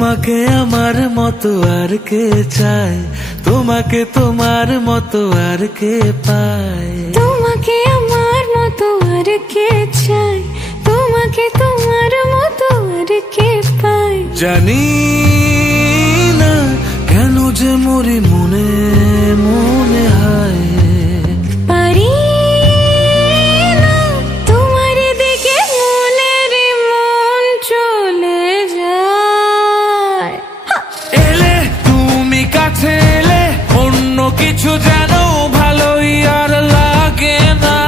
তোমাকে আমার মতো আর কে চায়, তোমাকে তোমার মতো আর কে পায়। তোমাকে আমার মতো আর কে চায়, তোমাকে তোমার মতো আর কে পায়। জানি না কেন যে মরি মনে মনে হায়, পারি না তোমার দিকে মনের মন চলে যায়। এলে তুমি কাছে এলে অন্য কিছু যেন ভালোই আর লাগে না।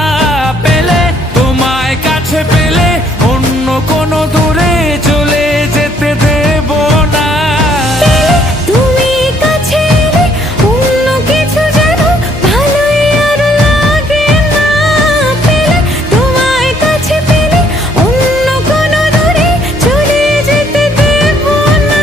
পেলে তোমায় কাছে পেলে অন্য কোনো দূরে চলে যেতে দেব না। তুমি কাছে এলে অন্য কিছু যেন ভালোই আর লাগে না। পেলে তোমায় কাছে পেলে অন্য কোনো দূরে চলে যেতে দেব না।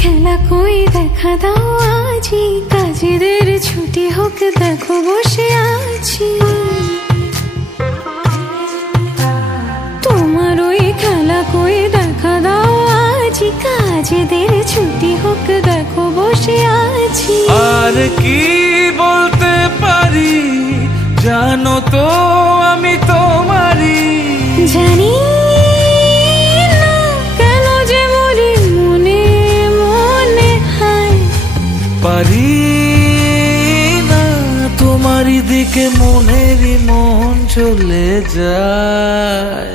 খেলা কই দেখা দাও আজি, কাজেদের ছুটি হোক দেখো বসে আছি। তোমার ওই খেলা কই দেখা দাও আজি, কাজেদের ছুটি হোক দেখো বসে আছি। আর কি বলতে পারি জানো তো আমি তোমারই, জানি না কেন যে মরি মনে মনে হায়। পারি না তোমারই দিকে মনেরই মন চলে যায়।